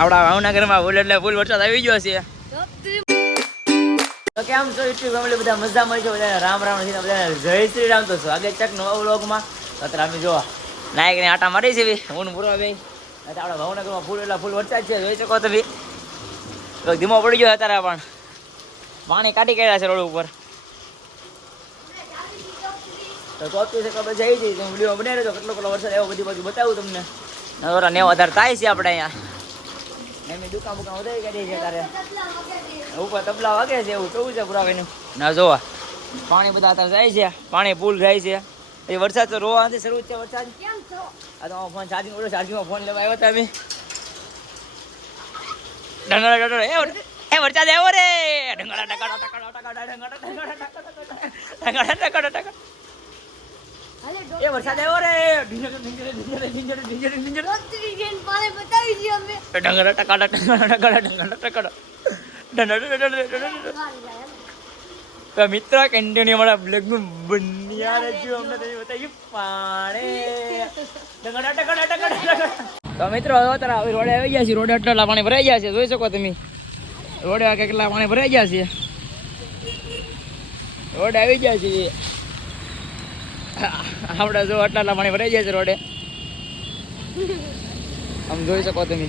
આપણા ભાવનગરમાં ફૂલ એટલે ફૂલ વરસાદ આવી ગયો છે. તો કેમ છો યુટ્યુબ ફેમિલી બધા મજા મળી છો? બધા રામ રામ નથી બધાને જય શ્રી રામ. તો સ્વાગત છે નવા વ્લોગમાં? અત્યારે અમે નાયક ને આટા મારી છે હું પૂરો ભાઈ આપણા ભાવનગરમાં ફૂલ એટલે ફૂલ વરસાદ છે, જોઈ શકો તમે. ધીમો પડી ગયો અત્યારે પણ. પાણી કાઢી કાઢ્યા છે રોડ ઉપર. તો ચોથી છે ખબર જઈ જઈ વીડિયો બનાવી રહેજો કેટલો કેટલો વરસાદ એવો બધી બાજુ બતાવું તમને. નવરા ને વધારે થાય છે આપણે અહીંયા. એમની દુકાન બુકાન વધારી કાઢી છે તારે. ઉપર તબલા વાગે છે એવું કેવું છે પુરાવીનું ના જોવા. પાણી બધા અત્યારે જાય છે પાણી પુલ જાય છે. એ વરસાદ તો રોવા નથી શરૂ છે વરસાદ. આ તો ફોન ચાર્જિંગ ઓલો ચાર્જિંગમાં ફોન લેવા આવ્યો હતા અમે. એ એ વરસાદ આવ્યો રે. ઢંગડા ઢંગડા ઢંગડા મિત્ર કન્ટિન્યુ અમારા બ્લોગનું બન્યા તો મિત્રો, હવે તારા હવે રોડે આવી ગયા છે રોડે આટલા પાણી ભરાઈ ગયા છે. જોઈ શકો તમે. રોડે કેટલા પાણી ભરાઈ ગયા છે. રોડે આવી ગયા છે આપણે જો આટલા પાણી ભરાઈ ગયા છે રોડે. આમ જોઈ શકો તમે!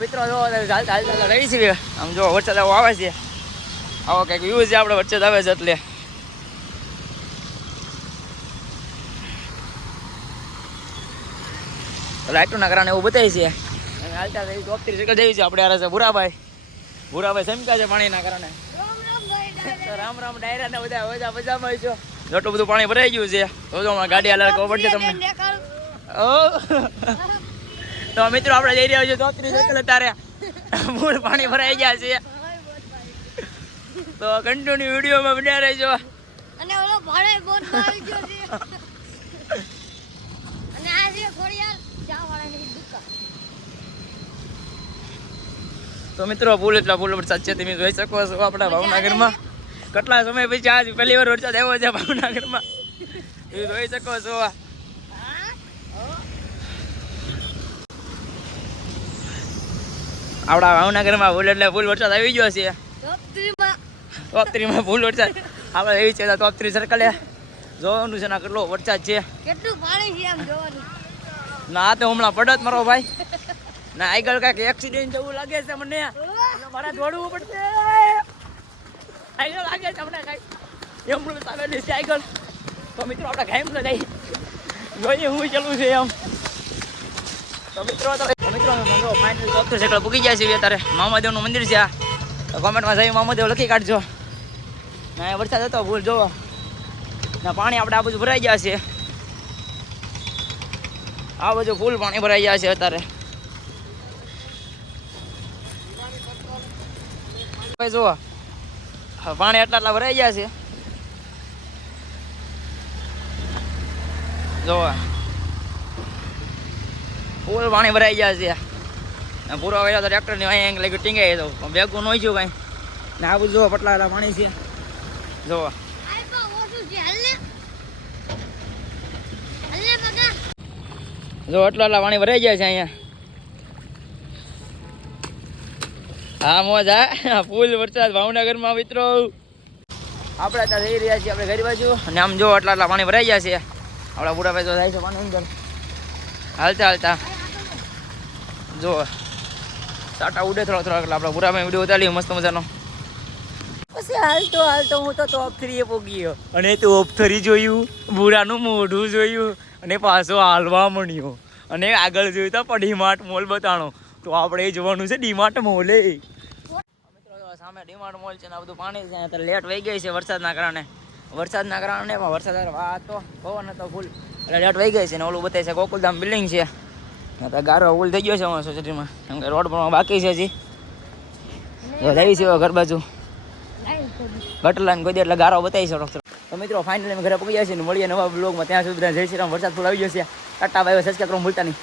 મિત્રો, જો ચાલતા રહી છે આમ જો વરસાદ આવો આવે છે. આવો કંઈક વ્યૂ છે આપણે, વરસાદ આવે છે એટલે. લાઇટોના કારણે એવું બતાવી છે. હાલતા થઈ સમકા છે પાણીના કારણે. રામ રામ ડાયરા ને બધા બધા મજામાં છો. જોટલું બધું પાણી ભરાઈ ગયું છે, તો ગાડી હાલે ખબર પડશે તમને. તો મિત્રો, આપણે જઈ રહ્યા છીએ ચોત્રીસ એકલ અત્યારે. મૂળ પાણી ભરાઈ ગયા છે. તો કન્ટિન્યુ વિડીયોમાં બન્યા રહેજો. અને ઓલો ભાડે બોટ આવી ગયો છે અને આ છે ખોડિયાર ચા વાળાની દુકાન તો મિત્રો ફૂલ એટલા ફૂલ વરસાદ છે તમે જોઈ શકો છો આપણા ભાવનગરમાં. કેટલા સમય પછી આજ પહેલી વાર વરસાદ આવ્યો છે ભાવનગરમાં. તમે જોઈ શકો છો. આપણા ભાવનગરમાં ફૂલ એટલે ફૂલ વરસાદ આવી ગયો છે. તોપત્રીમાં ફૂલ વરસાદ. આપણે એવી છે તોપત્રી સર્કલે જોવાનું છે ના કેટલો વરસાદ છે. કેટલું પાણી છે આમ જોવાનું. ના તો હમણાં પડત મારો ભાઈ. ના આગળ કાંઈક એક્સિડન્ટ જેવું લાગે છે મને. મારા દોડવું પડશે. આગળ લાગે છે હમણાં કાંઈક. એમ્બ્યુલન્સ આવેલી છે આગળ તો મિત્રો, આપણે ગાયમ ન જાય જોઈએ હું ચાલુ છે એમ. તો મિત્રો તો મિત્રો ફાઇનલ ગયા છે અત્યારે. મામાદેવનું મંદિર છે તો કોમેન્ટમાં જઈ મામાદેવ લખી કાઢજો. ના વરસાદ હતો, ભૂલ જોવો ના, પાણી આપણે આ બધું ભરાઈ ગયા છે. આ બધું ફૂલ પાણી ભરાઈ ગયા છે અત્યારે. ભાઈ, જુઓ. પાણી એટલા એટલા ભરાઈ ગયા છે. જુઓ. ફૂલ પાણી ભરાઈ ગયા છે. પૂરો આવ્યો તો ટ્રેક્ટરની અહીંયા લઈ ટીંગાઈ તો ભેગું નહીં જોયું કાંઈ. ને આ બધું જુઓ પટલા એટલા પાણી છે. જુઓ. છે જો એટલા એટલા પાણી ભરાઈ ગયા છે અહીંયા. હા, મોજ ફૂલ વરસાદ ભાવનગરમાં, મિત્રો. આપણે ત્યાં જઈ રહ્યા છીએ આપણે ઘર બાજુ. અને આમ જો આટલા આટલા પાણી ભરાઈ ગયા છે. આપણા બુઢા ભાઈ તો જાય છે પાણી અંદર. હાલતા હાલતા. જો, સાટા ઉડે થોડો થોડા એટલે આપણા બુરા ભાઈ વીડિયો ઉતારી મસ્ત મજાનો. પછી હાલતો હાલતો, હું તો ટોપ થ્રી પોગી ગયો. અને ટોપ થ્રી જોયું બુરાનું મોઢું જોયું, અને પાછો હાલવા મળ્યો અને આગળ જોયું તો પણ ડીમાર્ટ મોલ બતાણો. તો આપણે જોવાનું છે ડીમાર્ટ મોલે. સામે ડીમાર્ટ મોલ છે ને બધું પાણી છે, અત્યારે લેટ વહી ગઈ છે વરસાદના કારણે. વરસાદના કારણે પણ વરસાદ હતો પવન હતો ફૂલ એટલે લેટ વહી ગઈ છે ને ઓલું બતાવે છે ગોકુલધામ બિલ્ડિંગ છે. અત્યારે ગારો ફૂલ થઈ ગયો છે અમારા સોસાયટીમાં. કેમ કે રોડ પણ બાકી છે હજી. લઈ છે ઘર બાજુ. ગટલા ને કોઈ એટલે ગારો બતાવી છે ડોક્ટર તો મિત્રો ફાઇનલી અમે ઘરે છે છીએ મળીએ નવા બ્લોગમાં ત્યાં સુધી જય શ્રી રામ. વરસાદ ફૂલ આવી ગયો છે. ટાટા ભાઈ સબસ્ક્રાઈબ કરવાનું ભૂલતા નહીં.